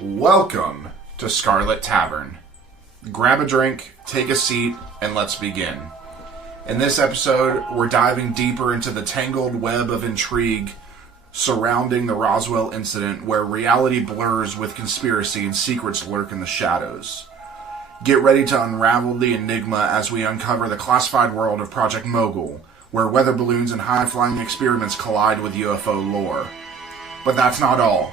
Welcome to Scarlet Tavern. Grab a drink, take a seat, and let's begin. In this episode, we're diving deeper into the tangled web of intrigue surrounding the Roswell Incident, where reality blurs with conspiracy and secrets lurk in the shadows. Get ready to unravel the enigma as we uncover the classified world of Project Mogul, where weather balloons and high-flying experiments collide with UFO lore. But that's not all.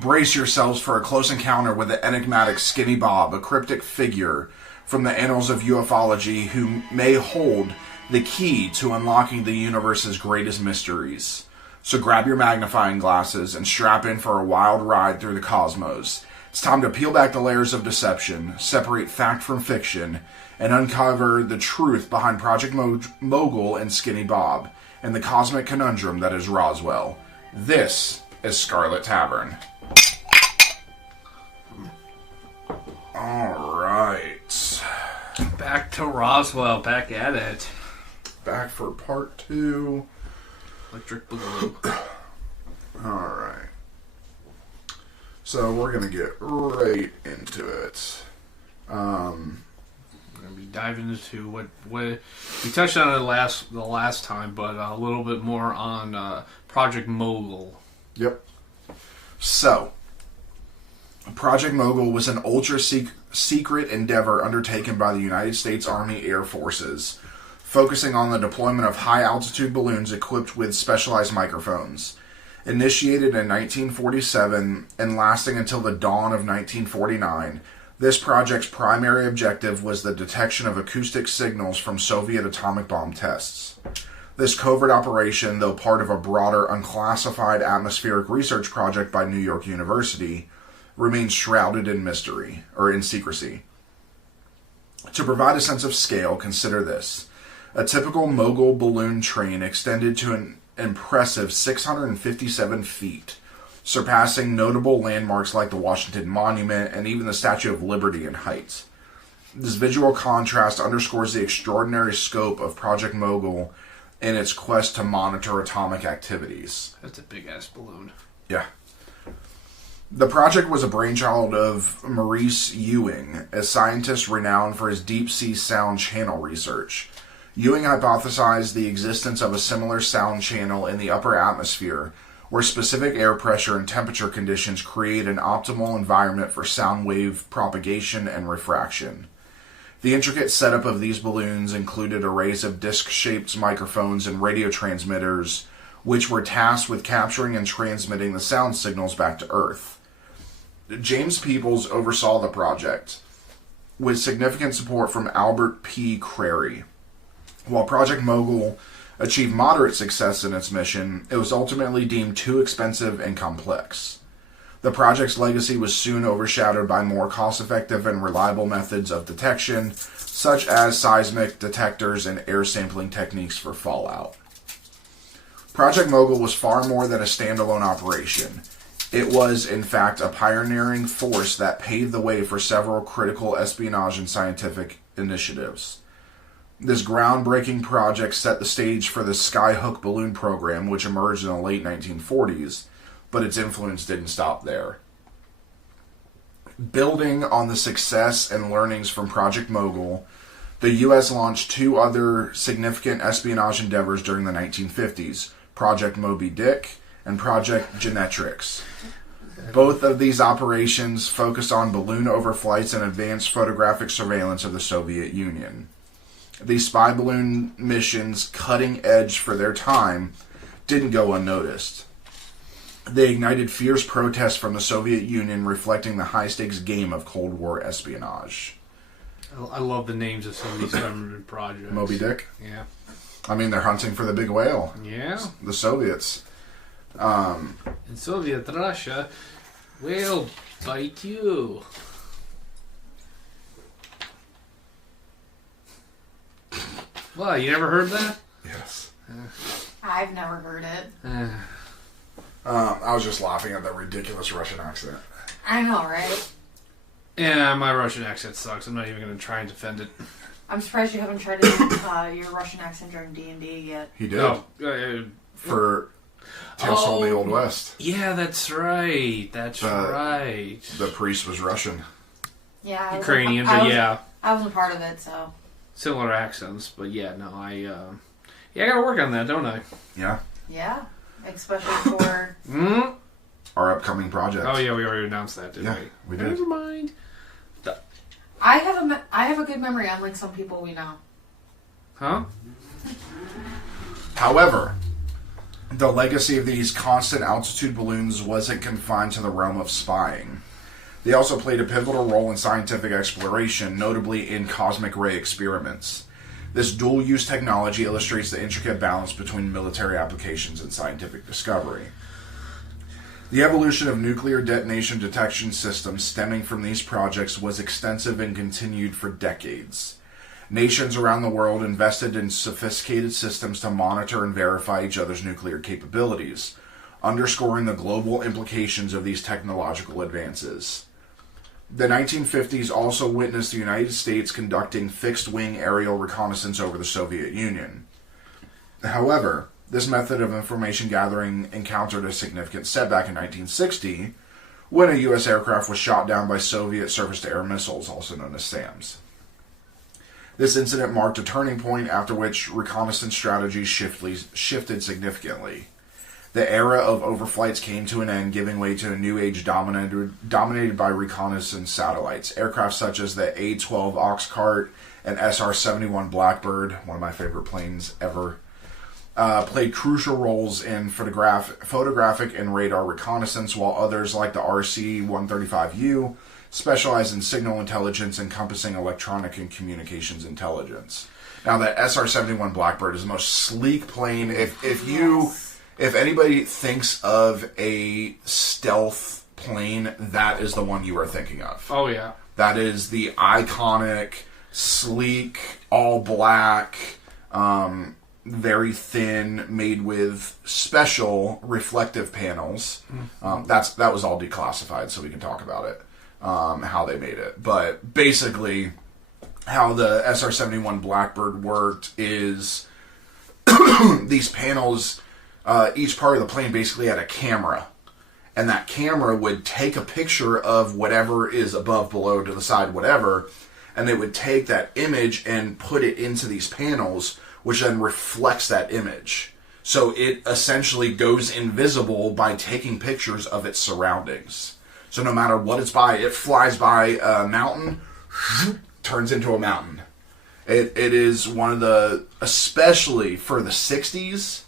Brace yourselves for a close encounter with the enigmatic Skinny Bob, a cryptic figure from the annals of ufology who may hold the key to unlocking the universe's greatest mysteries. So grab your magnifying glasses and strap in for a wild ride through the cosmos. It's time to peel back the layers of deception, separate fact from fiction, and uncover the truth behind Project Mogul and Skinny Bob, and the cosmic conundrum that is Roswell. This is Scarlet Tavern. Alright. Back to Roswell, back at it. Back for part 2. Electric Blue. Alright. So we're going to get right into it. We're going to be diving into what we touched on it the last time, but a little bit more on Project Mogul. Yep. So, Project Mogul was an ultra-secret endeavor undertaken by the United States Army Air Forces, focusing on the deployment of high-altitude balloons equipped with specialized microphones. Initiated in 1947 and lasting until the dawn of 1949, this project's primary objective was the detection of acoustic signals from Soviet atomic bomb tests. This covert operation, though part of a broader unclassified atmospheric research project by New York University, remains shrouded in mystery, or in secrecy. To provide a sense of scale, consider this. A typical Mogul balloon train extended to an impressive 657 feet, surpassing notable landmarks like the Washington Monument and even the Statue of Liberty in height. This visual contrast underscores the extraordinary scope of Project Mogul in its quest to monitor atomic activities. That's a big-ass balloon. Yeah. The project was a brainchild of Maurice Ewing, a scientist renowned for his deep-sea sound channel research. Ewing hypothesized the existence of a similar sound channel in the upper atmosphere, where specific air pressure and temperature conditions create an optimal environment for sound wave propagation and refraction. The intricate setup of these balloons included arrays of disc-shaped microphones and radio transmitters, which were tasked with capturing and transmitting the sound signals back to Earth. James Peebles oversaw the project, with significant support from Albert P. Crary. While Project Mogul achieved moderate success in its mission, it was ultimately deemed too expensive and complex. The project's legacy was soon overshadowed by more cost-effective and reliable methods of detection, such as seismic detectors and air sampling techniques for fallout. Project Mogul was far more than a standalone operation. It was, in fact, a pioneering force that paved the way for several critical espionage and scientific initiatives. This groundbreaking project set the stage for the Skyhook balloon program, which emerged in the late 1940s, but its influence didn't stop there. Building on the success and learnings from Project Mogul, the U.S. launched 2 other significant espionage endeavors during the 1950s, Project Moby Dick and Project Genetrix. Both of these operations focused on balloon overflights and advanced photographic surveillance of the Soviet Union. These spy balloon missions, cutting edge for their time, didn't go unnoticed. They ignited fierce protests from the Soviet Union, reflecting the high-stakes game of Cold War espionage. I love the names of some of these government projects. Moby Dick? Yeah. I mean, they're hunting for the big whale. Yeah. The Soviets. In Soviet Russia, we'll bite you. Well, you never heard that? Yes. I've never heard it. I was just laughing at that ridiculous Russian accent. I know, right? Yeah, my Russian accent sucks. I'm not even going to try and defend it. I'm surprised you haven't tried to do your Russian accent during D&D yet. He did. No. For Tales from the Old West. Yeah, that's right. That's right. The priest was Russian. Yeah. Ukrainian, but yeah. I wasn't part of it, so. Similar accents, but yeah, no, I gotta work on that, don't I? Yeah. Yeah. Especially for... Our upcoming project. Oh yeah, we already announced that, didn't we? We did. Never mind. I have a good memory, unlike some people we know. Huh? However, the legacy of these constant altitude balloons wasn't confined to the realm of spying. They also played a pivotal role in scientific exploration, notably in cosmic ray experiments. This dual-use technology illustrates the intricate balance between military applications and scientific discovery. The evolution of nuclear detonation detection systems stemming from these projects was extensive and continued for decades. Nations around the world invested in sophisticated systems to monitor and verify each other's nuclear capabilities, underscoring the global implications of these technological advances. The 1950s also witnessed the United States conducting fixed-wing aerial reconnaissance over the Soviet Union. However, this method of information gathering encountered a significant setback in 1960 when a U.S. aircraft was shot down by Soviet surface-to-air missiles, also known as SAMs. This incident marked a turning point after which reconnaissance strategies shifted significantly. The era of overflights came to an end, giving way to a new age dominated by reconnaissance satellites. Aircraft such as the A-12 Oxcart and SR-71 Blackbird, one of my favorite planes ever, played crucial roles in photographic and radar reconnaissance, while others like the RC-135U specialized in signal intelligence encompassing electronic and communications intelligence. Now, the SR-71 Blackbird is the most sleek plane. If anybody thinks of a stealth plane, that is the one you are thinking of. Oh, yeah. That is the iconic, sleek, all black, very thin, made with special reflective panels. That was all declassified, so we can talk about it, how they made it. But basically, how the SR-71 Blackbird worked is these panels, each part of the plane basically had a camera. And that camera would take a picture of whatever is above, below, to the side, whatever, and they would take that image and put it into these panels, which then reflects that image. So it essentially goes invisible by taking pictures of its surroundings. So no matter what it's by, it flies by a mountain, turns into a mountain. It is one of the, especially for the 60s,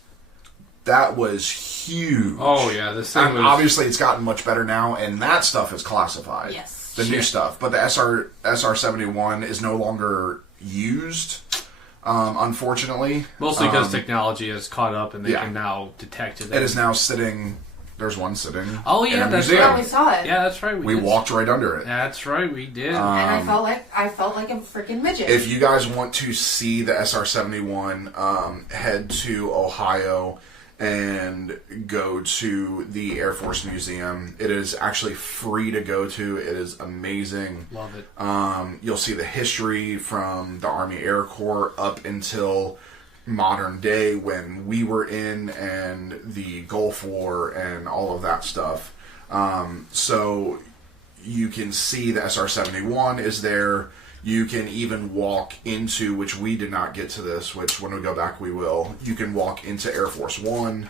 that was huge. Oh, yeah. This thing was... Obviously, it's gotten much better now, and that stuff is classified. Yes. The new stuff. But the SR-71 is no longer used, unfortunately. Mostly because technology has caught up and they can now detect it. It is now sitting... There's one sitting. Oh, yeah, in a that's museum. Yeah, we saw it. Yeah, that's right. We walked right under it. That's right, we did. And I felt like a freaking midget. If you guys want to see the SR-71, head to Ohio and go to the Air Force Museum. It is actually free to go to. It is amazing. Love it. You'll see the history from the Army Air Corps up until modern day when we were in, and the Gulf War and all of that stuff. So you can see the SR-71 is there. You can even walk into, which we did not get to this, which when we go back we will. You can walk into Air Force One.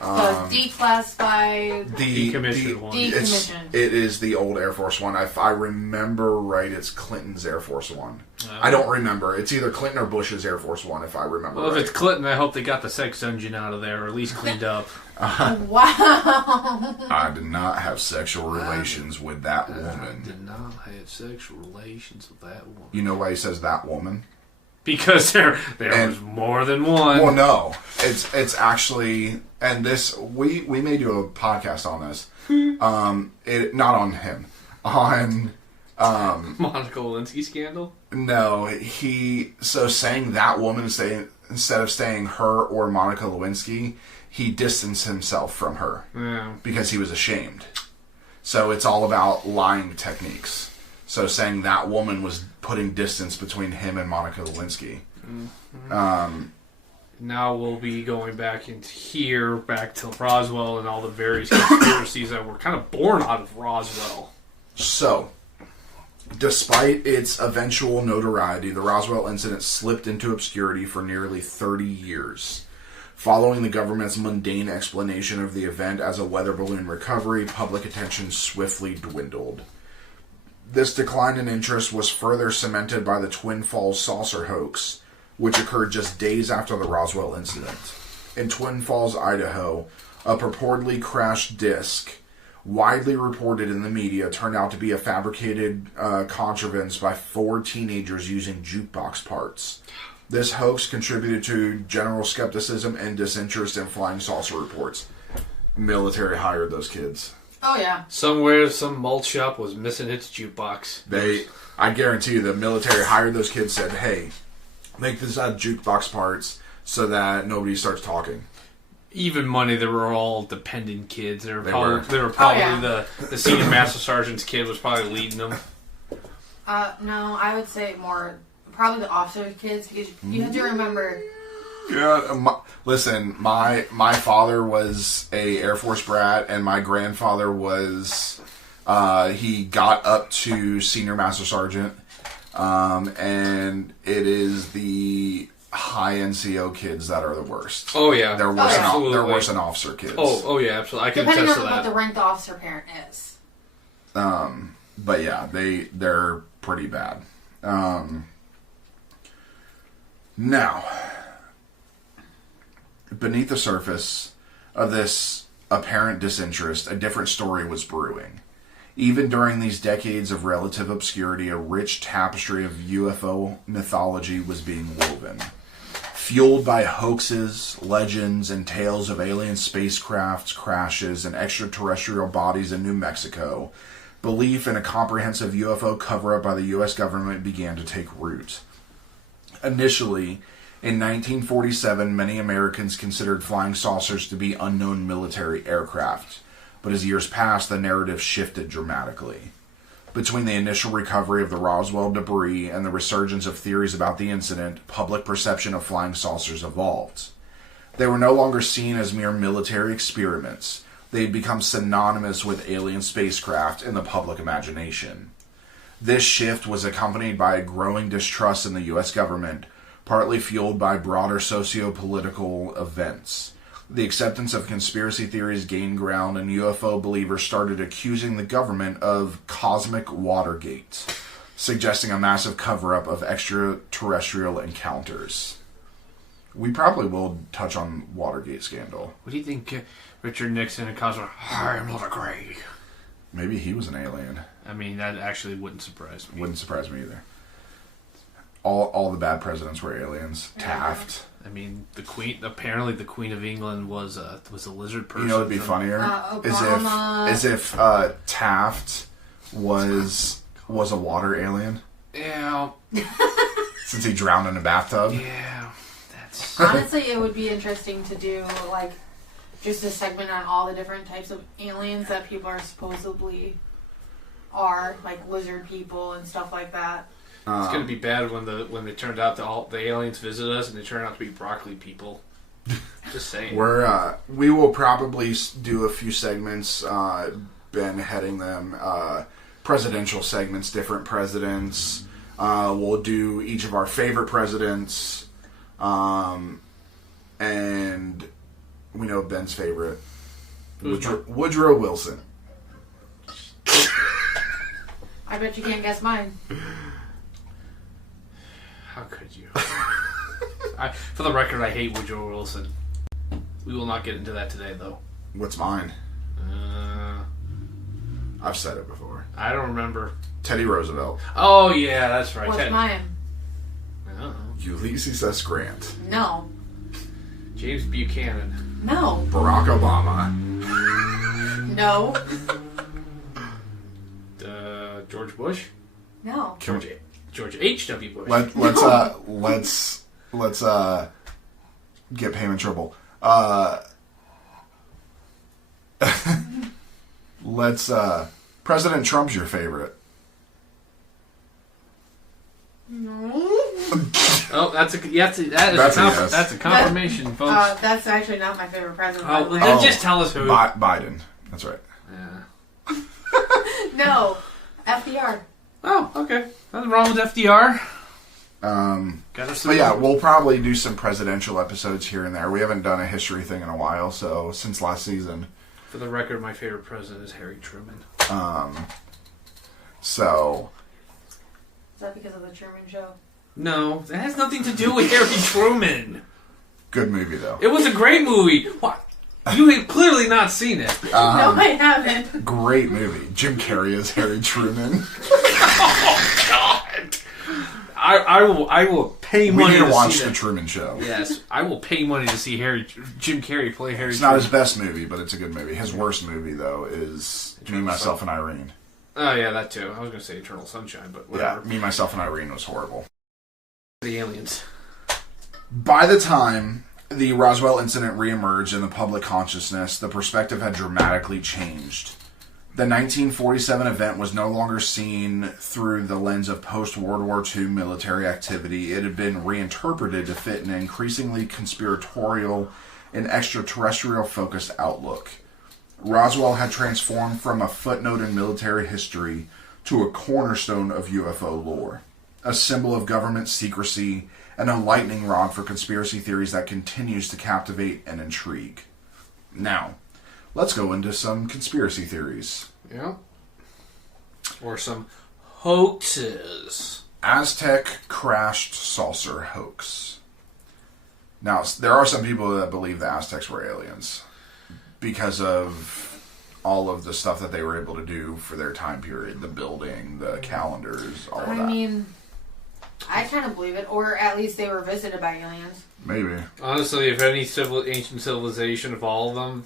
Declassified. Decommissioned one. Decommissioned. It is the old Air Force One. If I remember right, it's Clinton's Air Force One. I don't remember. It's either Clinton or Bush's Air Force One, if I remember right. Well, if it's Clinton, I hope they got the sex dungeon out of there, or at least cleaned up. Wow. I did not have sexual relations with that woman. I did not have sexual relations with that woman. You know why he says that woman? Because there was more than one. Well, no. It's actually... And this... We may do a podcast on this. Not on him. On... Monica Lewinsky scandal? No. So saying that woman instead of saying her or Monica Lewinsky, he distanced himself from her. Yeah. Because he was ashamed. So it's all about lying techniques. So saying that woman was putting distance between him and Monica Lewinsky. Mm-hmm. now we'll be going back into here, back to Roswell and all the various conspiracies that were kind of born out of Roswell. So, despite its eventual notoriety, the Roswell incident slipped into obscurity for nearly 30 years. Following the government's mundane explanation of the event as a weather balloon recovery, public attention swiftly dwindled. This decline in interest was further cemented by the Twin Falls saucer hoax, which occurred just days after the Roswell incident. In Twin Falls, Idaho, a purportedly crashed disc, widely reported in the media, turned out to be a fabricated contrivance by 4 teenagers using jukebox parts. This hoax contributed to general skepticism and disinterest in flying saucer reports. Military hired those kids. Oh, yeah. Somewhere, some malt shop was missing its jukebox. I guarantee you, the military hired those kids, said, hey, make this out of jukebox parts so that nobody starts talking. Even money, they were all dependent kids. They were probably yeah. the senior master sergeant's kid was probably leading them. No, I would say more probably the officer's kids, because you have to remember. Yeah, listen, my father was a Air Force brat, and my grandfather was, he got up to senior master sergeant, and it is the high NCO kids that are the worst. Oh yeah, they're worse. They're worse than officer kids. Oh yeah, absolutely. I can depending attest on to that. what the rank the officer parent is. But yeah, they're pretty bad. Now, beneath the surface of this apparent disinterest, a different story was brewing. Even during these decades of relative obscurity, a rich tapestry of UFO mythology was being woven. Fueled by hoaxes, legends, and tales of alien spacecraft crashes and extraterrestrial bodies in New Mexico, belief in a comprehensive UFO cover-up by the U.S. government began to take root. Initially, in 1947, many Americans considered flying saucers to be unknown military aircraft, but as years passed, the narrative shifted dramatically. Between the initial recovery of the Roswell debris and the resurgence of theories about the incident, public perception of flying saucers evolved. They were no longer seen as mere military experiments. They had become synonymous with alien spacecraft in the public imagination. This shift was accompanied by a growing distrust in the U.S. government, partly fueled by broader socio-political events. The acceptance of conspiracy theories gained ground, and UFO believers started accusing the government of cosmic Watergate, suggesting a massive cover-up of extraterrestrial encounters. We probably will touch on Watergate scandal. What do you think Richard Nixon and Cosmo? I am not agree. Maybe he was an alien. I mean, that actually wouldn't surprise me. Wouldn't surprise me either. All the bad presidents were aliens. Taft. I mean, the Queen. Apparently, the Queen of England was a lizard person. You know, it'd be funnier is if Taft was a water alien. Yeah. Since he drowned in a bathtub. Yeah. That's honestly, it would be interesting to do like just a segment on all the different types of aliens that people are supposedly are, like lizard people and stuff like that. It's gonna be bad when they turned out the aliens visit us and they turn out to be broccoli people. Just saying. We will probably do a few segments. Been heading them. Presidential segments, different presidents. We'll do each of our favorite presidents, and we know Ben's favorite, Woodrow Wilson. I bet you can't guess mine. How could you? For the record, I hate Woodrow Wilson. We will not get into that today, though. What's mine? I've said it before. I don't remember. Teddy Roosevelt. Oh, yeah, that's right. What's mine? I don't know. Ulysses S. Grant. No. James Buchanan. No. Barack Obama. No. George Bush. No. George H.W. Bush. Let's get Pam in trouble. President Trump's your favorite. No. Oh, that's a yes. That's a confirmation, folks. That's actually not my favorite president. Oh, well, then just tell us who. Biden. That's right. Yeah. No, FDR. Oh, okay. Nothing wrong with FDR. But yeah, we'll probably do some presidential episodes here and there. We haven't done a history thing in a while, so since last season. For the record, my favorite president is Harry Truman. So. Is that because of the Truman Show? No, that has nothing to do with Harry Truman. Good movie, though. It was a great movie. What? You have clearly not seen it. No, I haven't. Great movie. Jim Carrey as Harry Truman. Oh, God. I will pay money to watch see the Truman Show. Yes, I will pay money to see Jim Carrey play Harry. It's Truman. not his best movie, but it's a good movie. His worst movie, though, is Me, Myself, and Irene. Oh yeah, that too. I was going to say Eternal Sunshine, but whatever. Yeah, Me, Myself, and Irene was horrible. The aliens. By the time the Roswell incident reemerged in the public consciousness, the perspective had dramatically changed. The 1947 event was no longer seen through the lens of post-World War II military activity. It had been reinterpreted to fit an increasingly conspiratorial and extraterrestrial-focused outlook. Roswell had transformed from a footnote in military history to a cornerstone of UFO lore, a symbol of government secrecy, and a lightning rod for conspiracy theories that continues to captivate and intrigue. Now, let's go into some conspiracy theories. Yeah. Or some hoaxes. Aztec crashed saucer hoax. Now, there are some people that believe the Aztecs were aliens because of all of the stuff that they were able to do for their time period, the building, the calendars, all of that. I mean, I kind of believe it, or at least they were visited by aliens. Maybe. Honestly, if any ancient civilization of all of them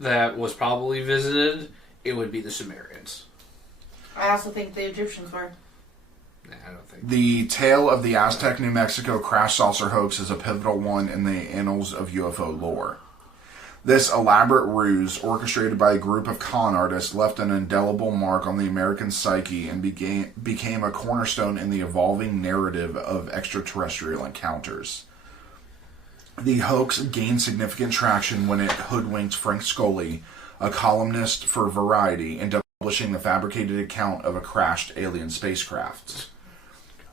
that was probably visited, it would be the Sumerians. I also think the Egyptians were. Nah, I don't think. The tale of the Aztec, New Mexico crash saucer hoax is a pivotal one in the annals of UFO lore. This elaborate ruse, orchestrated by a group of con artists, left an indelible mark on the American psyche and became a cornerstone in the evolving narrative of extraterrestrial encounters. The hoax gained significant traction when it hoodwinked Frank Scully, a columnist for Variety, into publishing the fabricated account of a crashed alien spacecraft.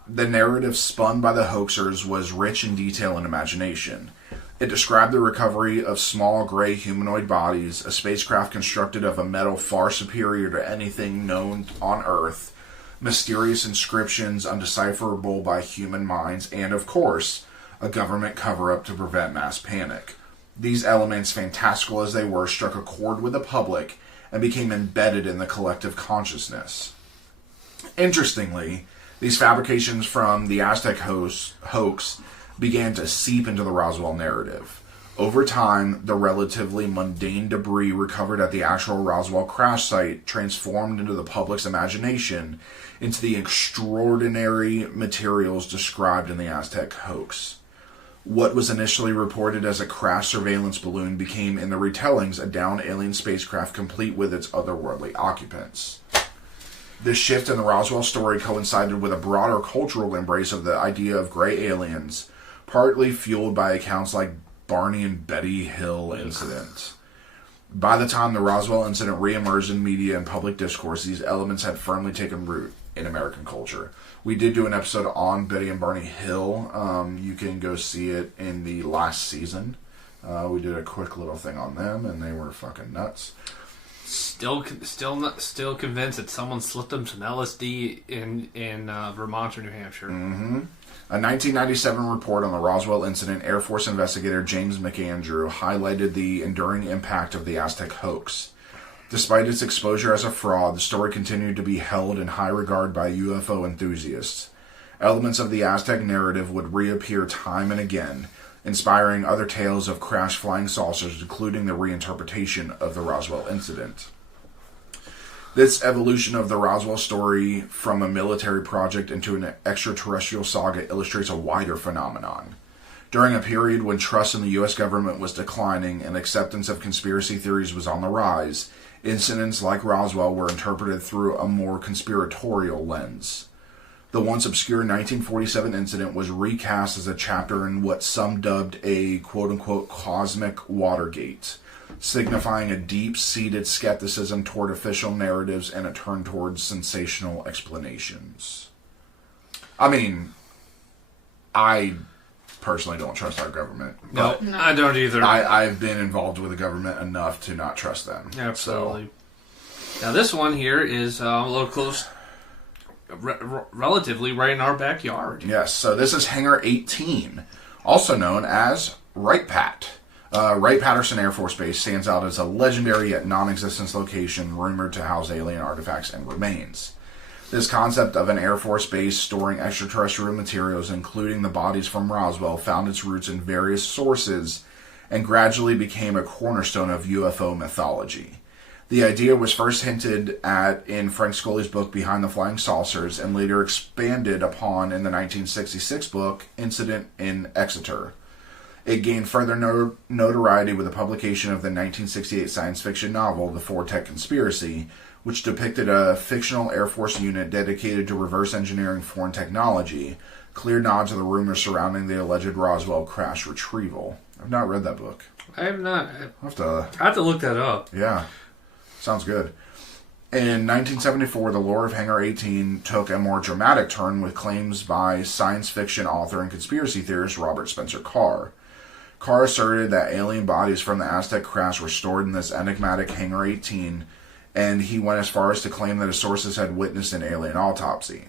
The narrative spun by the hoaxers was rich in detail and imagination. It described the recovery of small gray humanoid bodies, a spacecraft constructed of a metal far superior to anything known on Earth, mysterious inscriptions undecipherable by human minds, and, of course, a government cover-up to prevent mass panic. These elements, fantastical as they were, struck a chord with the public and became embedded in the collective consciousness. Interestingly, these fabrications from the Aztec hoax began to seep into the Roswell narrative. Over time, the relatively mundane debris recovered at the actual Roswell crash site transformed into the public's imagination into the extraordinary materials described in the Aztec hoax. What was initially reported as a crash surveillance balloon became, in the retellings, a downed alien spacecraft complete with its otherworldly occupants. This shift in the Roswell story coincided with a broader cultural embrace of the idea of gray aliens, partly fueled by accounts like Barney and Betty Hill incident. By the time the Roswell incident reemerged in media and public discourse, these elements had firmly taken root in American culture. We did do an episode on Betty and Barney Hill. You can go see it in the last season. We did a quick little thing on them, and they were fucking nuts. Still convinced that someone slipped them some LSD in Vermont or New Hampshire. Mm-hmm. A 1997 report on the Roswell incident, Air Force investigator James McAndrew highlighted the enduring impact of the Aztec hoax. Despite its exposure as a fraud, the story continued to be held in high regard by UFO enthusiasts. Elements of the Aztec narrative would reappear time and again, inspiring other tales of crash flying saucers, including the reinterpretation of the Roswell incident. This evolution of the Roswell story from a military project into an extraterrestrial saga illustrates a wider phenomenon. During a period when trust in the U.S. government was declining and acceptance of conspiracy theories was on the rise, incidents like Roswell were interpreted through a more conspiratorial lens. The once obscure 1947 incident was recast as a chapter in what some dubbed a quote-unquote cosmic Watergate, signifying a deep-seated skepticism toward official narratives and a turn towards sensational explanations. I mean, I personally don't trust our government. No, I don't either. I've been involved with the government enough to not trust them. Absolutely. So. Now this one here is a little close, relatively right in our backyard. Yes, so this is Hangar 18, also known as Wright-Patt. Wright-Patterson Air Force Base stands out as a legendary yet non-existent location rumored to house alien artifacts and remains. This concept of an Air Force base storing extraterrestrial materials, including the bodies from Roswell, found its roots in various sources and gradually became a cornerstone of UFO mythology. The idea was first hinted at in Frank Scully's book Behind the Flying Saucers and later expanded upon in the 1966 book Incident in Exeter. It gained further notoriety with the publication of the 1968 science fiction novel The Four-Tech Conspiracy, which depicted a fictional Air Force unit dedicated to reverse engineering foreign technology, clear nod to the rumors surrounding the alleged Roswell crash retrieval. I've not read that book. I have not. I have to look that up. Yeah. Sounds good. In 1974, the lore of Hangar 18 took a more dramatic turn with claims by science fiction author and conspiracy theorist Robert Spencer Carr. Carr asserted that alien bodies from the Aztec crash were stored in this enigmatic Hangar 18, and he went as far as to claim that his sources had witnessed an alien autopsy.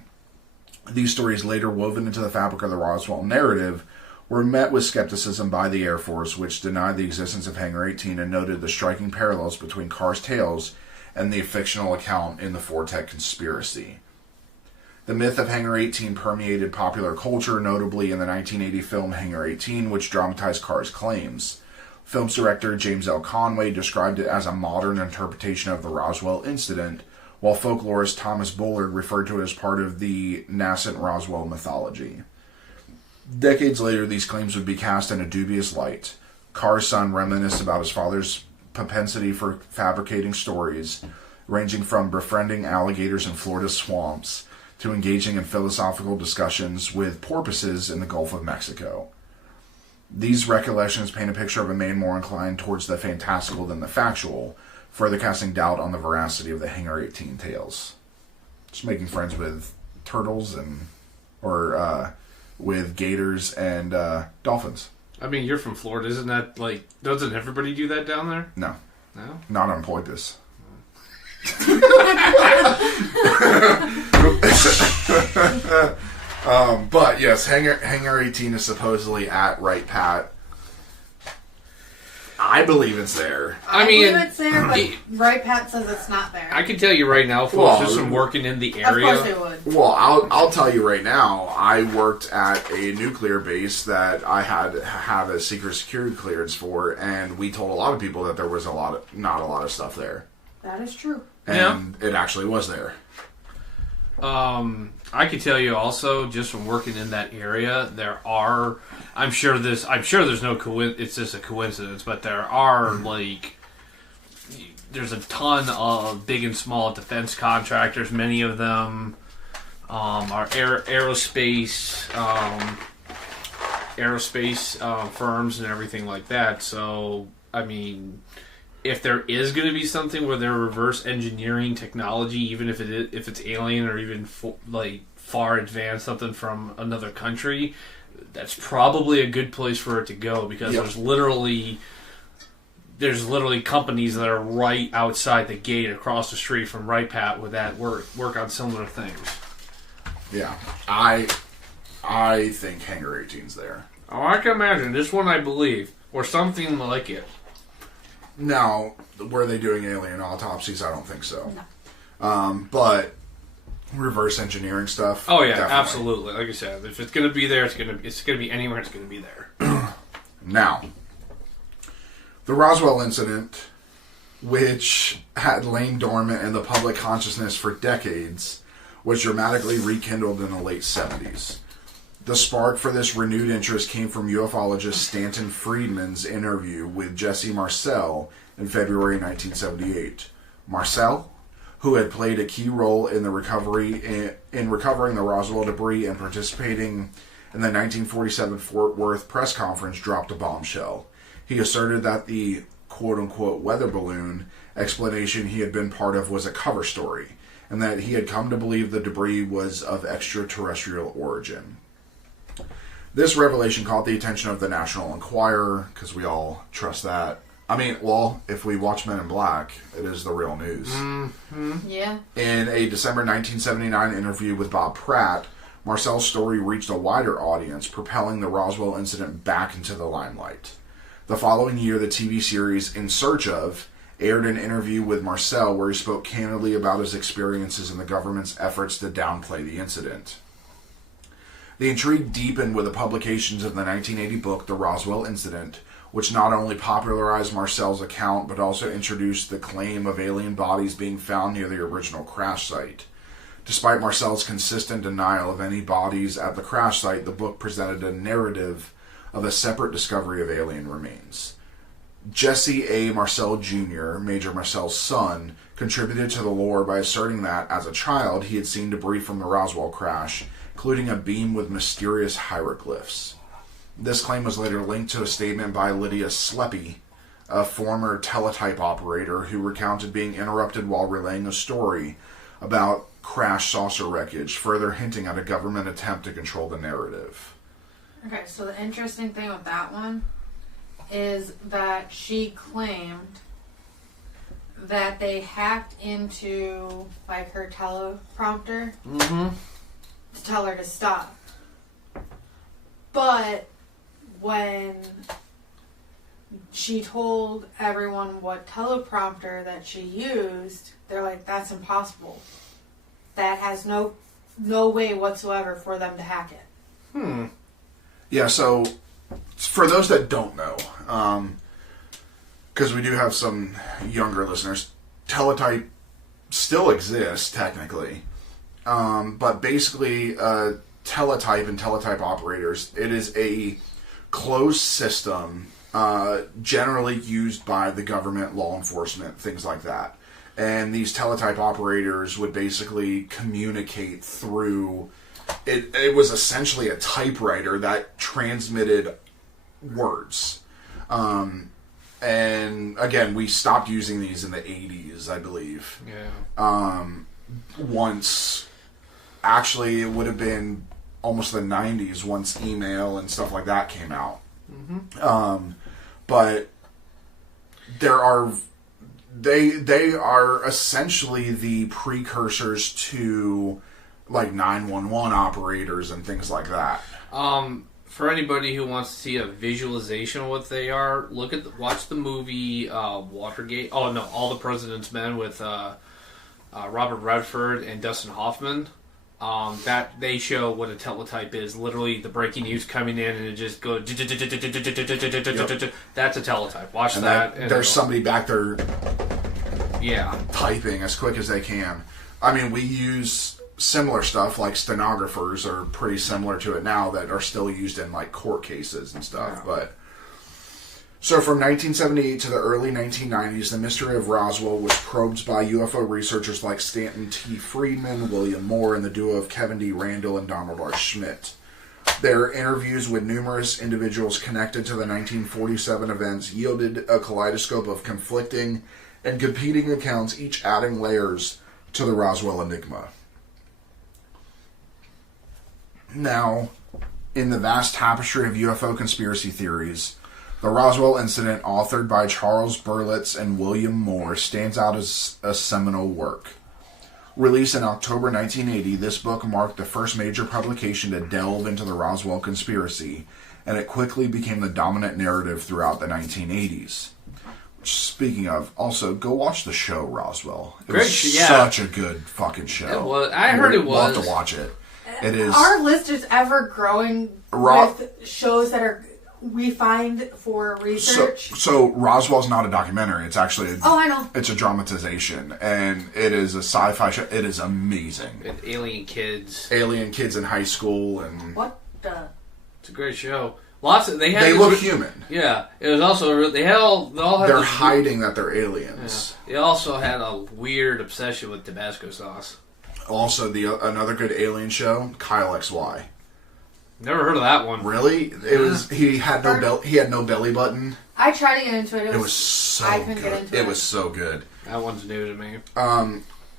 These stories, later woven into the fabric of the Roswell narrative, were met with skepticism by the Air Force, which denied the existence of Hangar 18 and noted the striking parallels between Carr's tales and the fictional account in the Four-Tech Conspiracy. The myth of Hangar 18 permeated popular culture, notably in the 1980 film Hangar 18, which dramatized Carr's claims. Film's director James L. Conway described it as a modern interpretation of the Roswell Incident, while folklorist Thomas Bullard referred to it as part of the nascent Roswell mythology. Decades later, these claims would be cast in a dubious light. Carr's son reminisced about his father's propensity for fabricating stories, ranging from befriending alligators in Florida swamps to engaging in philosophical discussions with porpoises in the Gulf of Mexico. These recollections paint a picture of a man more inclined towards the fantastical than the factual, further casting doubt on the veracity of the Hangar 18 tales. Just making friends with turtles with gators and dolphins. I mean, you're from Florida, isn't that doesn't everybody do that down there? No. No? Not on Poipus. But yes, Hangar 18 is supposedly at Wright-Patt. I believe it's there. I believe it's there, but Wright-Patt says it's not there. I can tell you right now, folks, just from working in the area. Of course they would. Well, I'll tell you right now. I worked at a nuclear base that I had to have a secret security clearance for, and we told a lot of people that there was not a lot of stuff there. That is true. And it actually was there. I can tell you also, just from working in that area, there are. I'm sure there's no it's just a coincidence, but there are there's a ton of big and small defense contractors. Many of them are aerospace firms and everything like that. So, I mean, if there is going to be something where they're reverse engineering technology, even if it's alien or even far advanced, something from another country, that's probably a good place for it to go, because there's literally companies that are right outside the gate across the street from Wright-Patt with that work on similar things. Yeah, I think Hangar 18's there. Oh, I can imagine. This one, I believe, or something like it. Now, were they doing alien autopsies? I don't think so. No. But reverse engineering stuff. Oh yeah, definitely. Absolutely. Like I said, if it's going to be there, it's going to be anywhere. It's going to be there. Now, the Roswell Incident, which had lain dormant in the public consciousness for decades, was dramatically rekindled in the late 70s. The spark for this renewed interest came from ufologist Stanton Friedman's interview with Jesse Marcel in February 1978. Marcel, who had played a key role in the recovery in recovering the Roswell debris and participating in the 1947 Fort Worth press conference, dropped a bombshell. He asserted that the quote-unquote weather balloon explanation he had been part of was a cover story, and that he had come to believe the debris was of extraterrestrial origin. This revelation caught the attention of the National Enquirer, because we all trust that. I mean, well, if we watch Men in Black, it is the real news. Mm-hmm. Yeah. In a December 1979 interview with Bob Pratt, Marcel's story reached a wider audience, propelling the Roswell incident back into the limelight. The following year, the TV series In Search Of aired an interview with Marcel where he spoke candidly about his experiences in the government's efforts to downplay the incident. The intrigue deepened with the publications of the 1980 book The Roswell Incident, which not only popularized Marcel's account but also introduced the claim of alien bodies being found near the original crash site. Despite Marcel's consistent denial of any bodies at the crash site, the book presented a narrative of a separate discovery of alien remains. Jesse A. Marcel Jr., Major Marcel's son, contributed to the lore by asserting that, as a child, he had seen debris from the Roswell crash, including a beam with mysterious hieroglyphs. This claim was later linked to a statement by Lydia Sleppy, a former teletype operator who recounted being interrupted while relaying a story about crash saucer wreckage, further hinting at a government attempt to control the narrative. Okay, so the interesting thing with that one is that she claimed that they hacked into, like, her teleprompter to tell her to stop. But when she told everyone what teleprompter that she used, they're like, that's impossible. That has no way whatsoever for them to hack it. Yeah, so for those that don't know, because we do have some younger listeners, teletype still exists technically, but basically teletype and teletype operators, it is a closed system generally used by the government, law enforcement, things like that. And these teletype operators would basically communicate through... It was essentially a typewriter that transmitted words. And again, we stopped using these in the 80s, I believe. Yeah. Once... Actually, it would have been almost the 90s once email and stuff like that came out. But there are... They are essentially the precursors to, like, 911 operators and things like that. For anybody who wants to see a visualization of what they are, watch the movie Watergate. Oh no, All the President's Men with Robert Redford and Dustin Hoffman. That they show what a teletype is. Literally, the breaking news coming in and it just goes. That's a teletype. Watch that. And there's somebody back there. Yeah. Typing as quick as they can. I mean, we use similar stuff, like stenographers are pretty similar to it now that are still used in, like, court cases and stuff. Yeah. But so from 1978 to the early 1990s, the mystery of Roswell was probed by UFO researchers like Stanton T. Friedman, William Moore, and the duo of Kevin D. Randall and Donald R. Schmidt. Their interviews with numerous individuals connected to the 1947 events yielded a kaleidoscope of conflicting and competing accounts, each adding layers to the Roswell enigma. Now, in the vast tapestry of UFO conspiracy theories, the Roswell Incident, authored by Charles Berlitz and William Moore, stands out as a seminal work. Released in October 1980, this book marked the first major publication to delve into the Roswell conspiracy, and it quickly became the dominant narrative throughout the 1980s. Speaking of, also, go watch the show Roswell. It was such a good fucking show. I heard it was. Love to watch it. It is. Our list is ever growing with shows that we find for research. So Roswell's not a documentary. It's actually I know. It's a dramatization, and it is a sci-fi show. It is amazing. With alien kids in high school, and what the? It's a great show. They look human. Yeah, it was also they all had They're hiding that they're aliens. Yeah. They also had a weird obsession with Tabasco sauce. Also, another good alien show, Kyle XY. Never heard of that one. Really? It was he had no belly button. I tried to get into it. It was so I couldn't good. get into it. It was so good. That one's new to me.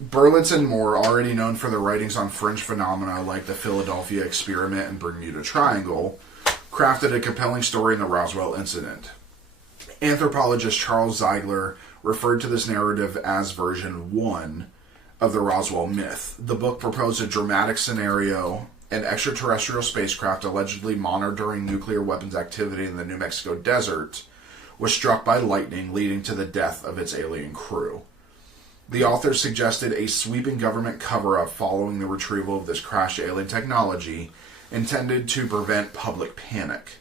Berlitz and Moore, already known for their writings on fringe phenomena like the Philadelphia Experiment and Bermuda Triangle, crafted a compelling story in the Roswell Incident. Anthropologist Charles Ziegler referred to this narrative as version 1 of the Roswell myth. The book proposed a dramatic scenario: an extraterrestrial spacecraft allegedly monitoring nuclear weapons activity in the New Mexico desert was struck by lightning, leading to the death of its alien crew. The author suggested a sweeping government cover-up following the retrieval of this crashed alien technology, intended to prevent public panic.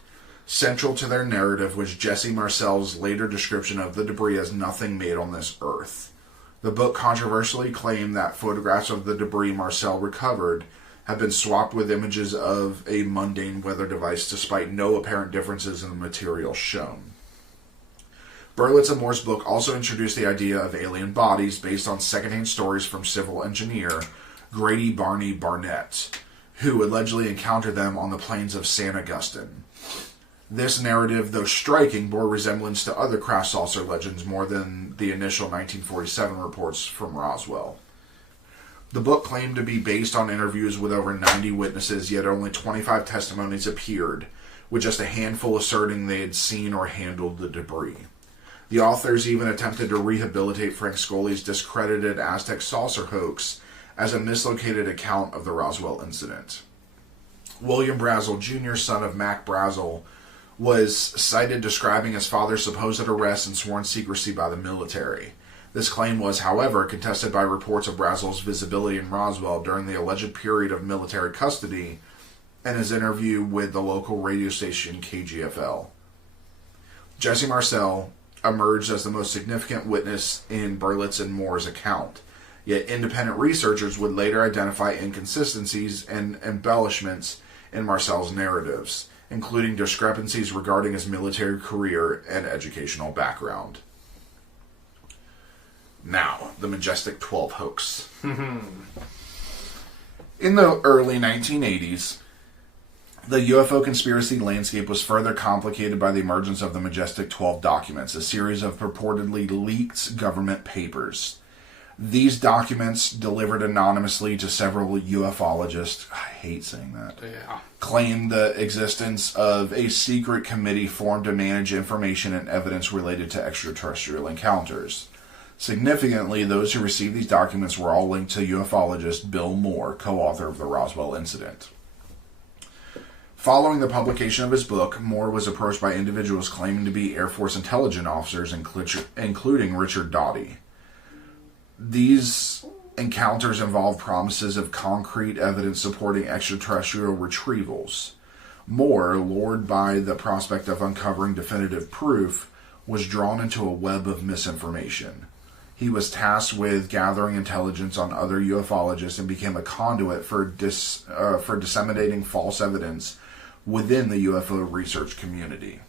Central to their narrative was Jesse Marcel's later description of the debris as nothing made on this earth. The book controversially claimed that photographs of the debris Marcel recovered have been swapped with images of a mundane weather device despite no apparent differences in the material shown. Berlitz and Moore's book also introduced the idea of alien bodies based on secondhand stories from civil engineer Grady Barney Barnett, who allegedly encountered them on the plains of San Augustine. This narrative, though striking, bore resemblance to other crash saucer legends more than the initial 1947 reports from Roswell. The book claimed to be based on interviews with over 90 witnesses, yet only 25 testimonies appeared, with just a handful asserting they had seen or handled the debris. The authors even attempted to rehabilitate Frank Scully's discredited Aztec saucer hoax as a mislocated account of the Roswell incident. William Brazel Jr., son of Mac Brazel, was cited describing his father's supposed arrest and sworn secrecy by the military. This claim was, however, contested by reports of Brazel's visibility in Roswell during the alleged period of military custody and his interview with the local radio station KGFL. Jesse Marcel emerged as the most significant witness in Berlitz and Moore's account, yet independent researchers would later identify inconsistencies and embellishments in Marcel's narratives, including discrepancies regarding his military career and educational background. Now, the Majestic 12 hoax. In the early 1980s, the UFO conspiracy landscape was further complicated by the emergence of the Majestic 12 documents, a series of purportedly leaked government papers. These documents, delivered anonymously to several ufologists, I hate saying that, claimed the existence of a secret committee formed to manage information and evidence related to extraterrestrial encounters. Significantly, those who received these documents were all linked to ufologist Bill Moore, co-author of the Roswell Incident. Following the publication of his book, Moore was approached by individuals claiming to be Air Force intelligence officers, including Richard Doughty. These encounters involved promises of concrete evidence supporting extraterrestrial retrievals. Moore, lured by the prospect of uncovering definitive proof, was drawn into a web of misinformation. He was tasked with gathering intelligence on other ufologists and became a conduit for disseminating false evidence within the UFO research community.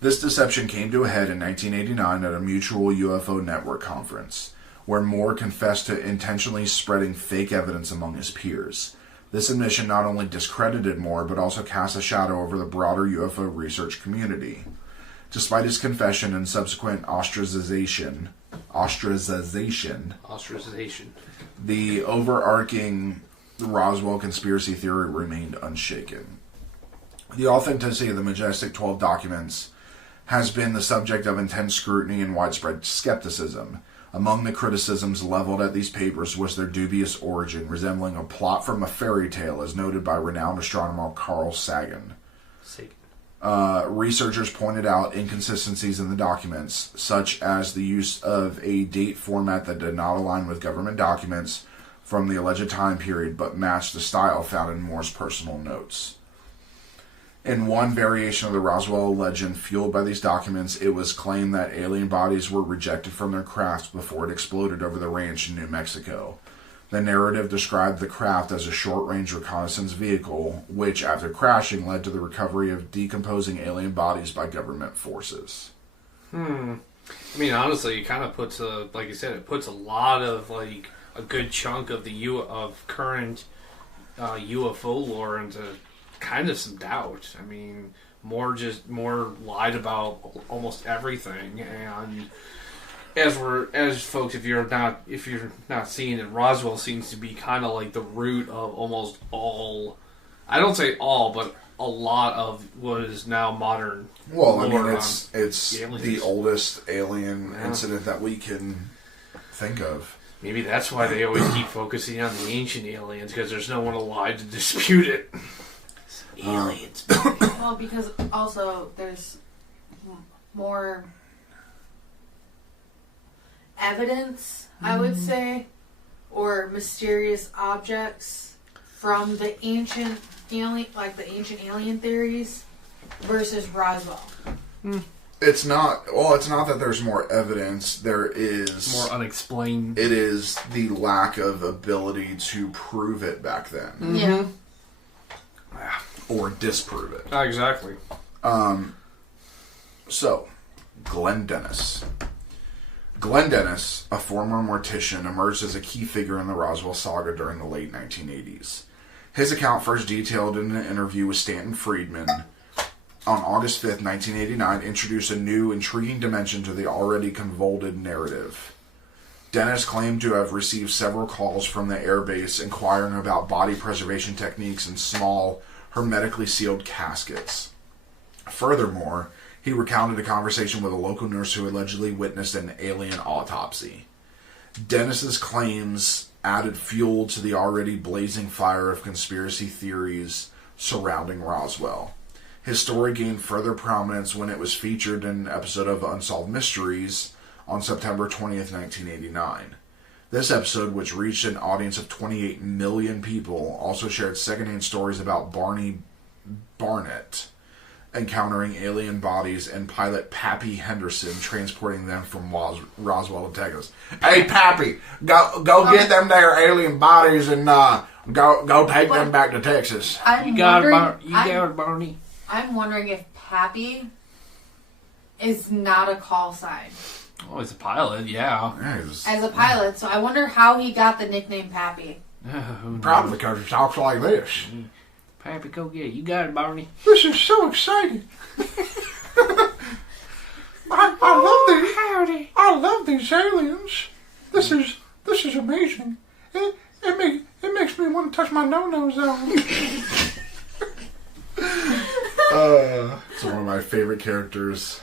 This deception came to a head in 1989 at a mutual UFO network conference, where Moore confessed to intentionally spreading fake evidence among his peers. This admission not only discredited Moore, but also cast a shadow over the broader UFO research community. Despite his confession and subsequent ostracization, the overarching Roswell conspiracy theory remained unshaken. The authenticity of the Majestic 12 documents has been the subject of intense scrutiny and widespread skepticism. Among the criticisms leveled at these papers was their dubious origin, resembling a plot from a fairy tale, as noted by renowned astronomer Carl Sagan. Researchers pointed out inconsistencies in the documents, such as the use of a date format that did not align with government documents from the alleged time period, but matched the style found in Moore's personal notes. In one variation of the Roswell legend fueled by these documents, it was claimed that alien bodies were rejected from their craft before it exploded over the ranch in New Mexico. The narrative described the craft as a short-range reconnaissance vehicle, which, after crashing, led to the recovery of decomposing alien bodies by government forces. I mean, honestly, it kind of puts like you said, it puts a lot of like a good chunk of current UFO lore into kind of some doubt. I mean, more lied about almost everything, and as folks, if you're not seeing it, Roswell seems to be kind of like the root of almost all. I don't say all, but a lot of what is now modern. Well, I mean, it's the oldest alien incident that we can think of. Maybe that's why they always keep focusing on the ancient aliens, because there's no one alive to dispute it. Aliens. Well, because also there's more evidence, I would say, or mysterious objects from the ancient alien theories versus Roswell. It's not that there's more evidence. There is more unexplained. It is the lack of ability to prove it back then. Yeah. Or disprove it. Exactly. So, Glenn Dennis. Glenn Dennis, a former mortician, emerged as a key figure in the Roswell saga during the late 1980s. His account first detailed in an interview with Stanton Friedman on August 5th, 1989, introduced a new, intriguing dimension to the already convoluted narrative. Dennis claimed to have received several calls from the airbase inquiring about body preservation techniques in small, hermetically sealed caskets. Furthermore, he recounted a conversation with a local nurse who allegedly witnessed an alien autopsy. Dennis's claims added fuel to the already blazing fire of conspiracy theories surrounding Roswell. His story gained further prominence when it was featured in an episode of Unsolved Mysteries on September 20th, 1989. This episode, which reached an audience of 28 million people, also shared secondhand stories about Barney Barnett encountering alien bodies and pilot Pappy Henderson transporting them from Roswell to Texas. Hey, Pappy, go get them there alien bodies and go take them back to Texas. You got it, Barney. I'm wondering if Pappy is not a call sign. Oh, he's a pilot, yeah. As a pilot, so I wonder how he got the nickname Pappy. Probably because he talks like this. Pappy, go get it. You got it, Barney. This is so exciting. I love these aliens. This is amazing. It makes me want to touch my no-no zone. It's one of my favorite characters.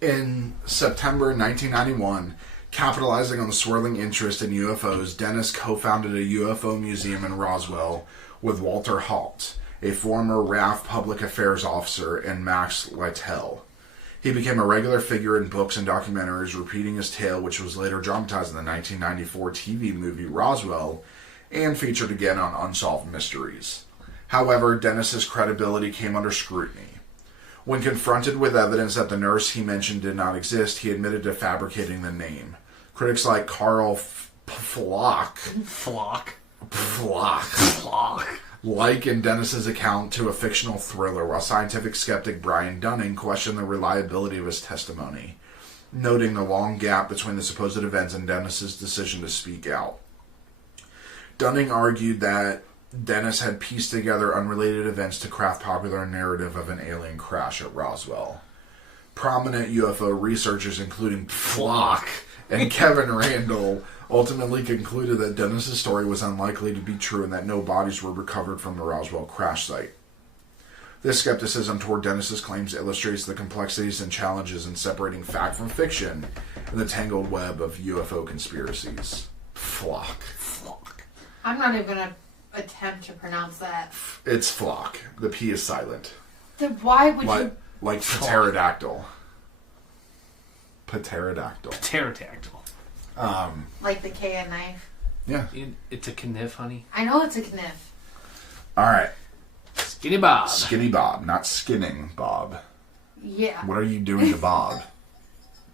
In September 1991, capitalizing on the swirling interest in UFOs, Dennis co-founded a UFO museum in Roswell with Walter Halt, a former RAF public affairs officer, and Max Lytle. He became a regular figure in books and documentaries, repeating his tale, which was later dramatized in the 1994 TV movie Roswell, and featured again on Unsolved Mysteries. However, Dennis's credibility came under scrutiny. When confronted with evidence that the nurse he mentioned did not exist, he admitted to fabricating the name. Critics like Carl Flock likened Dennis's account to a fictional thriller, while scientific skeptic Brian Dunning questioned the reliability of his testimony, noting the long gap between the supposed events and Dennis's decision to speak out. Dunning argued that Dennis had pieced together unrelated events to craft popular narrative of an alien crash at Roswell. Prominent UFO researchers, including Flock and Kevin Randall, ultimately concluded that Dennis's story was unlikely to be true and that no bodies were recovered from the Roswell crash site. This skepticism toward Dennis's claims illustrates the complexities and challenges in separating fact from fiction in the tangled web of UFO conspiracies. Flock. I'm not even going to attempt to pronounce that. It's Flock. The P is silent. Then why would you... Like pterodactyl. Pterodactyl. Like the K and knife? Yeah. It's a kniff, honey. I know it's a kniff. Alright. Skinny Bob. Skinny Bob, not skinning Bob. Yeah. What are you doing to Bob?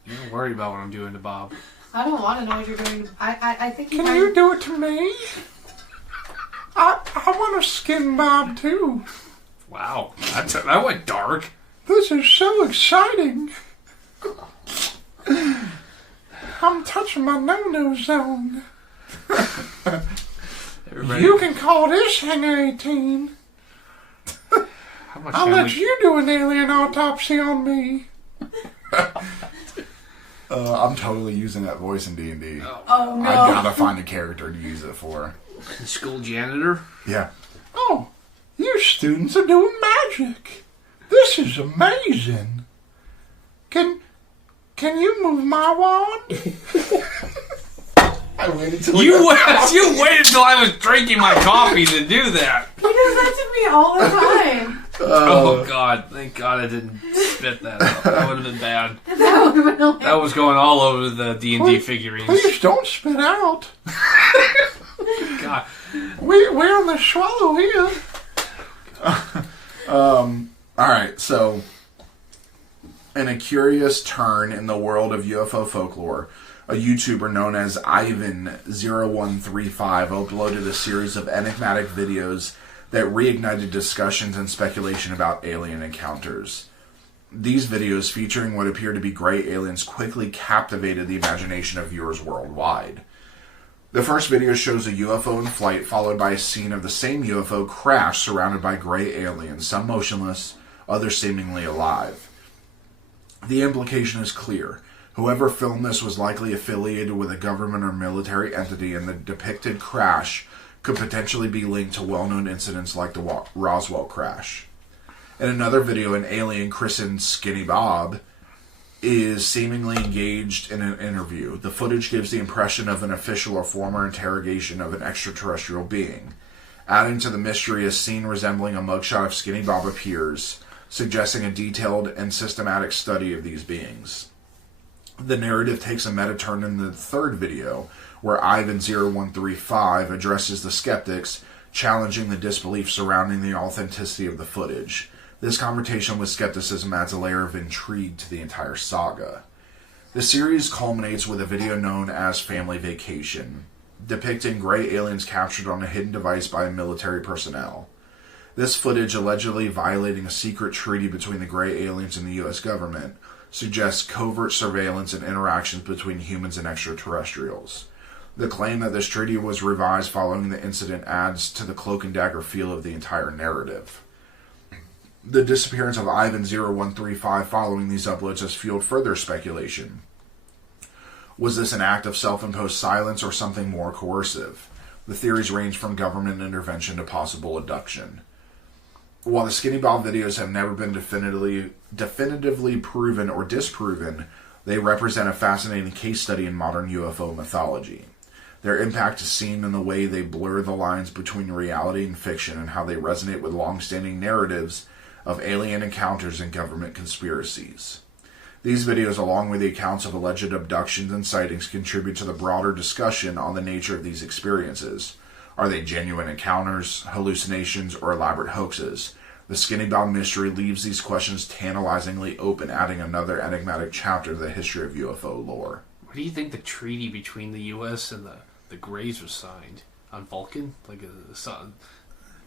You don't worry about what I'm doing to Bob. I don't want to know what you're doing. I think you Can you do it to me? I want a skin bob too. Wow, that went dark. This is so exciting. I'm touching my no-no zone. You can call this Hangar 18. I'll let you do an alien autopsy on me. I'm totally using that voice in D&D. Oh, no. I gotta find a character to use it for. School janitor? Yeah. Oh, you students are doing magic. This is amazing. Can you move my wand? I waited till You waited till I was drinking my coffee to do that. He does that to me all the time. Oh God! Thank God I didn't spit that out. That would have been bad. That would have been That was going all over the D&D figurines. Please don't spit out. God. We're on the swallow here. Alright, so in a curious turn in the world of UFO folklore, a YouTuber known as Ivan0135 uploaded a series of enigmatic videos that reignited discussions and speculation about alien encounters. These videos, featuring what appear to be gray aliens, quickly captivated the imagination of viewers worldwide. The first video shows a UFO in flight, followed by a scene of the same UFO crash surrounded by gray aliens, some motionless, others seemingly alive. The implication is clear. Whoever filmed this was likely affiliated with a government or military entity, and the depicted crash could potentially be linked to well-known incidents like the Roswell crash. In another video, an alien christened Skinny Bob is seemingly engaged in an interview. The footage gives the impression of an official or former interrogation of an extraterrestrial being. Adding to the mystery, a scene resembling a mugshot of Skinny Bob appears, suggesting a detailed and systematic study of these beings. The narrative takes a meta turn in the third video, where Ivan0135 addresses the skeptics, challenging the disbelief surrounding the authenticity of the footage. This confrontation with skepticism adds a layer of intrigue to the entire saga. The series culminates with a video known as Family Vacation, depicting gray aliens captured on a hidden device by military personnel. This footage, allegedly violating a secret treaty between the gray aliens and the U.S. government, suggests covert surveillance and interactions between humans and extraterrestrials. The claim that this treaty was revised following the incident adds to the cloak and dagger feel of the entire narrative. The disappearance of Ivan0135 following these uploads has fueled further speculation. Was this an act of self-imposed silence or something more coercive? The theories range from government intervention to possible abduction. While the Skinny Bob videos have never been definitively proven or disproven, they represent a fascinating case study in modern UFO mythology. Their impact is seen in the way they blur the lines between reality and fiction, and how they resonate with long-standing narratives of alien encounters and government conspiracies. These videos, along with the accounts of alleged abductions and sightings, contribute to the broader discussion on the nature of these experiences. Are they genuine encounters, hallucinations, or elaborate hoaxes? The Skinny Bob mystery leaves these questions tantalizingly open, adding another enigmatic chapter to the history of UFO lore. Where do you think the treaty between the U.S. and the Greys was signed? On Vulcan? Like the sun?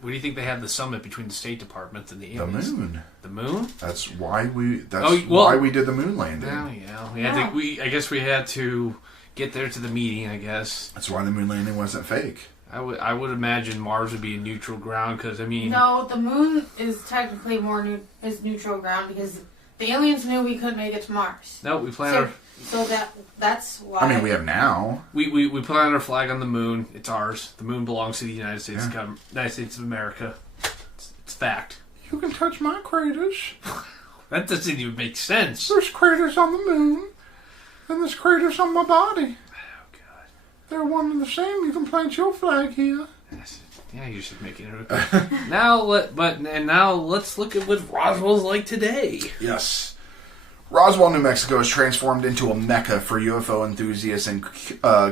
Where do you think they had the summit between the State Department and the aliens? The moon. The moon? That's why we did the moon landing. Oh yeah. I guess we had to get there to the meeting. I guess that's why the moon landing wasn't fake. I would imagine Mars would be a neutral ground, because I mean, no, the moon is technically is neutral ground because the aliens knew we couldn't make it to Mars. No, we planted. So that's why. I mean, we have now. We planted our flag on the moon. It's ours. The moon belongs to the United States. Yeah. United States of America. It's fact. You can touch my craters. That doesn't even make sense. There's craters on the moon, and there's craters on my body. Oh God. They're one and the same. You can plant your flag here. Yeah, you're just making it. Now let's look at what Roswell's like today. Yes. Roswell, New Mexico has transformed into a mecca for UFO enthusiasts and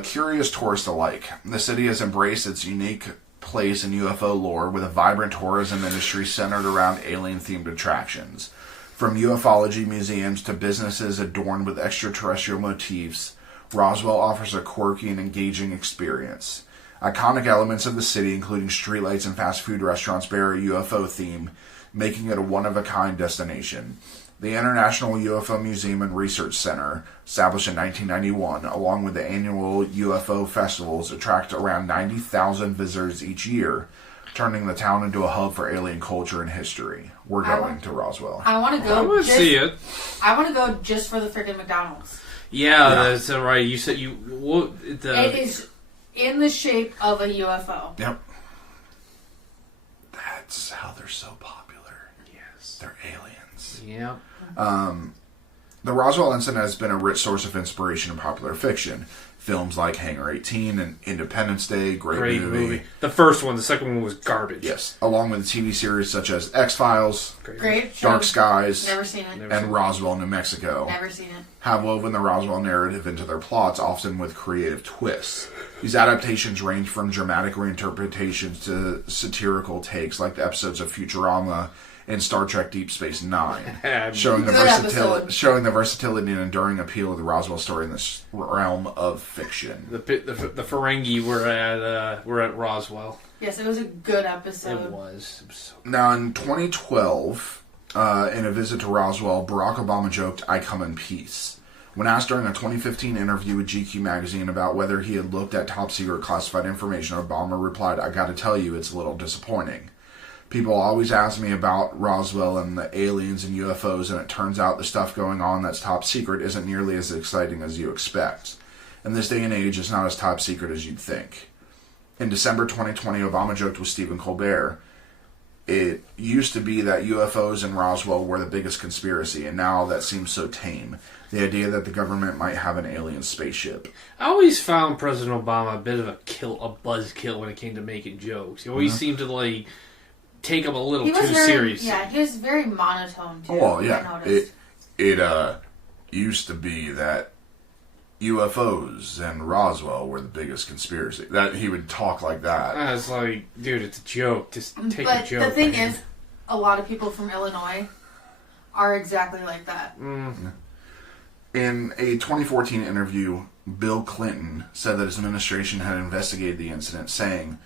curious tourists alike. The city has embraced its unique place in UFO lore with a vibrant tourism industry centered around alien-themed attractions. From ufology museums to businesses adorned with extraterrestrial motifs, Roswell offers a quirky and engaging experience. Iconic elements of the city, including streetlights and fast food restaurants, bear a UFO theme, making it a one-of-a-kind destination. The International UFO Museum and Research Center, established in 1991, along with the annual UFO festivals, attract around 90,000 visitors each year, turning the town into a hub for alien culture and history. We're going to Roswell. I want to go. I want to see it. I want to go just for the freaking McDonald's. Yeah, that's right. You said you. It is in the shape of a UFO. Yep. That's how they're so popular. Yes. They're aliens. Yep. The Roswell Incident has been a rich source of inspiration in popular fiction. Films like Hangar 18 and Independence Day, great movie. The first one, the second one was garbage. Yes, along with TV series such as X-Files, Great show. Dark Skies, Never seen it. and Roswell, New Mexico. Never seen it. Have woven the Roswell narrative into their plots, often with creative twists. These adaptations range from dramatic reinterpretations to satirical takes, like the episodes of Futurama and Star Trek Deep Space Nine, showing the versatility and enduring appeal of the Roswell story in this realm of fiction. The Ferengi were at Roswell. Yes, it was a good episode. It was so Now, in 2012, in a visit to Roswell, Barack Obama joked, "I come in peace." When asked during a 2015 interview with GQ magazine about whether he had looked at top-secret classified information, Obama replied, "I gotta tell you, it's a little disappointing. People always ask me about Roswell and the aliens and UFOs, and it turns out the stuff going on that's top secret isn't nearly as exciting as you expect. In this day and age, it's not as top secret as you'd think." In December 2020, Obama joked with Stephen Colbert, "It used to be that UFOs and Roswell were the biggest conspiracy, and now that seems so tame. The idea that the government might have an alien spaceship." I always found President Obama a bit of a buzzkill when it came to making jokes. He always seemed to take him a little too serious. Yeah, he was very monotone too. Oh, yeah. It used to be that UFOs and Roswell were the biggest conspiracy. That he would talk like that. I was like, dude, it's a joke. Just take but a joke. The thing is, a lot of people from Illinois are exactly like that. Mm. In a 2014 interview, Bill Clinton said that his administration had investigated the incident, saying,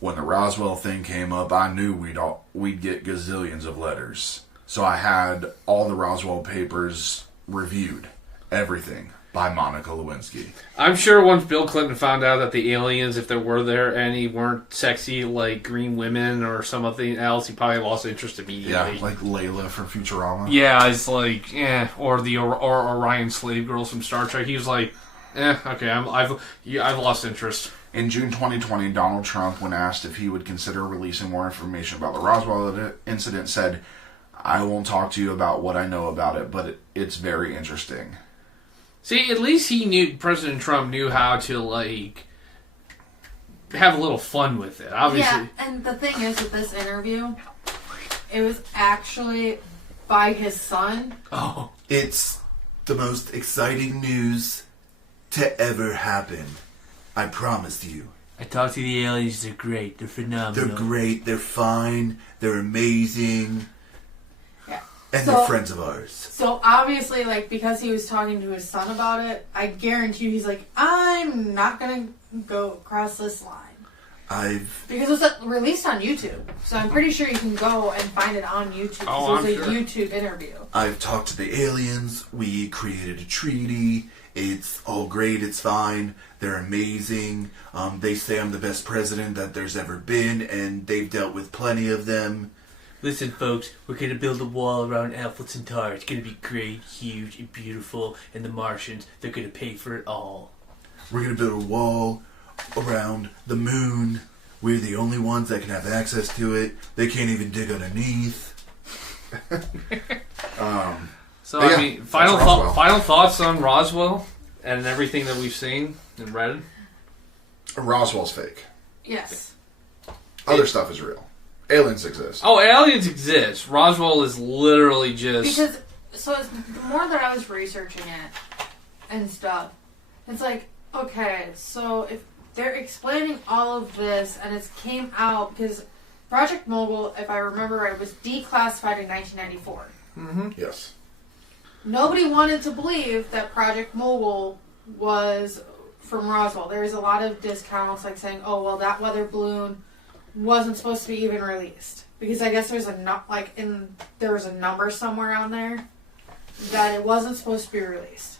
"When the Roswell thing came up, I knew we'd get gazillions of letters. So I had all the Roswell papers reviewed. Everything by Monica Lewinsky." I'm sure once Bill Clinton found out that the aliens, if there were there any, weren't sexy like green women or something else, he probably lost interest immediately. Yeah, like Layla from Futurama. Yeah, it's like, or the Orion slave girls from Star Trek. He was like, okay, I've lost interest. In June 2020, Donald Trump, when asked if he would consider releasing more information about the Roswell incident, said, "I won't talk to you about what I know about it, but it's very interesting." See, at least President Trump knew how to, have a little fun with it, obviously. Yeah, and the thing is with this interview, it was actually by his son. Oh. It's the most exciting news to ever happen. I promise you. I talked to the aliens. They're great. They're phenomenal. They're great. They're fine. They're amazing. Yeah. And they're friends of ours. So obviously, because he was talking to his son about it, I guarantee you he's like, "I'm not going to go across this line." Because it was released on YouTube. So I'm pretty sure you can go and find it on YouTube. Oh, it was I'm a sure. YouTube interview. I've talked to the aliens. We created a treaty. It's all great. It's fine. They're amazing. They say I'm the best president that there's ever been, and they've dealt with plenty of them. Listen, folks, we're going to build a wall around Alpha Centauri. It's going to be great, huge, and beautiful. And the Martians, they're going to pay for it all. We're going to build a wall around the moon. We're the only ones that can have access to it. They can't even dig underneath. So, yeah, I mean, final thoughts on Roswell and everything that we've seen and read? Roswell's fake. Yes. Other stuff is real. Aliens exist. Oh, aliens exist. Roswell is literally just... Because, the more that I was researching it and stuff, it's like, okay, so if they're explaining all of this and it came out, because Project Mogul, if I remember right, was declassified in 1994. Mm-hmm. Yes. Nobody wanted to believe that Project Mogul was from Roswell. There was a lot of discounts, like saying, "Oh, well, that weather balloon wasn't supposed to be even released," because I guess there's there was a number somewhere on there that it wasn't supposed to be released.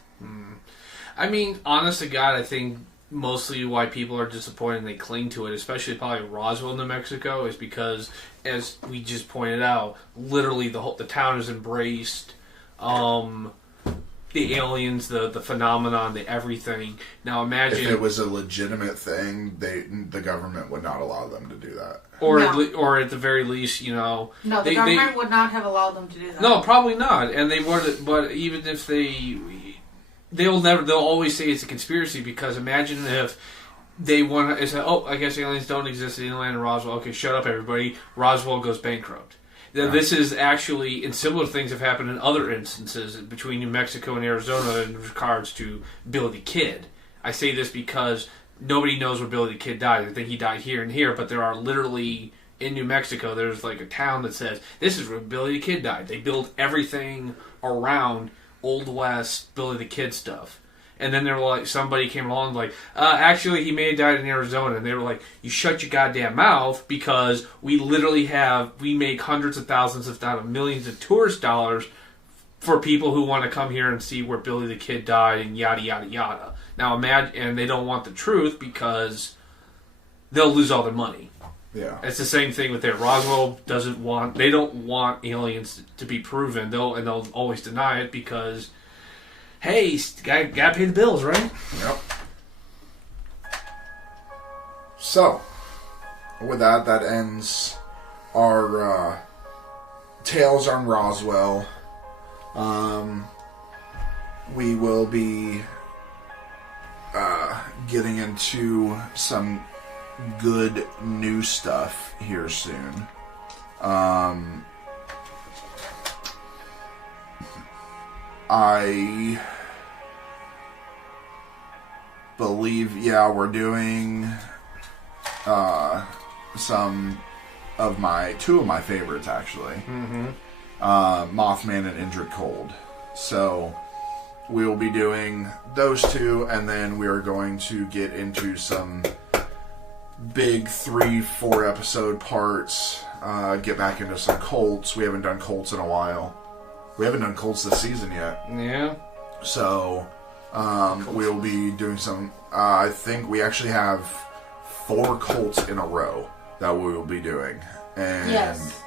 I mean, honest to God, I think mostly why people are disappointed and they cling to it, especially probably Roswell, New Mexico, is because, as we just pointed out, literally the town is embraced the aliens, the phenomenon, the everything. Now imagine if it was a legitimate thing, the government would not allow them to do that. Or No. or at the very least, you know, No, the government would not have allowed them to do that. No, probably not. And they would, but even if they'll always say it's a conspiracy, because imagine if they want to say, "Oh, I guess aliens don't exist in Inland and Roswell." Okay, shut up, everybody. Roswell goes bankrupt. This is actually, and similar things have happened in other instances between New Mexico and Arizona in regards to Billy the Kid. I say this because nobody knows where Billy the Kid died. They think he died here and here, but there are literally, in New Mexico, there's like a town that says, "This is where Billy the Kid died." They build everything around Old West Billy the Kid stuff. And then they were like, somebody came along like, actually he may have died in Arizona. And they were like, you shut your goddamn mouth, because we literally we make hundreds of thousands, if not millions of tourist dollars for people who want to come here and see where Billy the Kid died and yada, yada, yada. Now imagine, and they don't want the truth because they'll lose all their money. Yeah. It's the same thing with there. Roswell they don't want aliens to be proven. They'll always deny it because, hey, gotta pay the bills, right? Yep. So, with that ends our tales on Roswell. We will be getting into some good new stuff here soon. I believe, we're doing two of my favorites, actually. Mm-hmm. Mothman and Indrid Cold. So we will be doing those two, and then we are going to get into some big 3-4 episode parts. Get back into some cults. We haven't done cults in a while. We haven't done cults this season yet. Yeah. So we'll be doing some. I think we actually have 4 cults in a row that we will be doing, and Yes.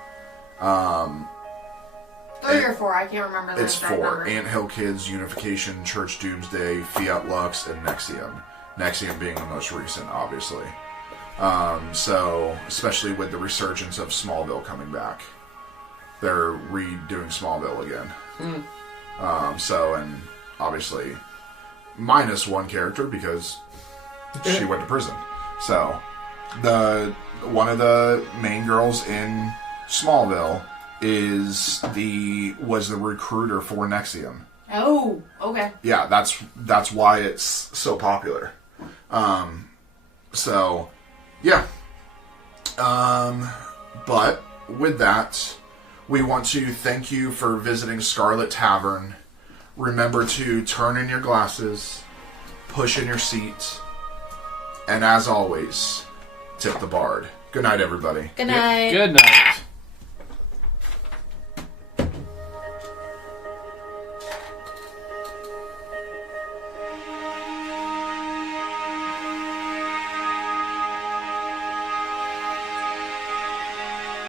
3 or 4, I can't remember the it's exact 4: number. Anthill Kids, Unification, Church Doomsday, Fiat Lux, and Nexium. Nexium being the most recent, obviously. So, especially with the resurgence of Smallville coming back, they're redoing Smallville again. So, and obviously, minus one character because she went to prison. So, one of the main girls in Smallville was the recruiter for Nexium. Oh, okay. Yeah, that's why it's so popular. So, yeah. But with that, we want to thank you for visiting Scarlet Tavern. Remember to turn in your glasses, push in your seat, and as always, tip the bard. Good night, everybody. Good night. Good night.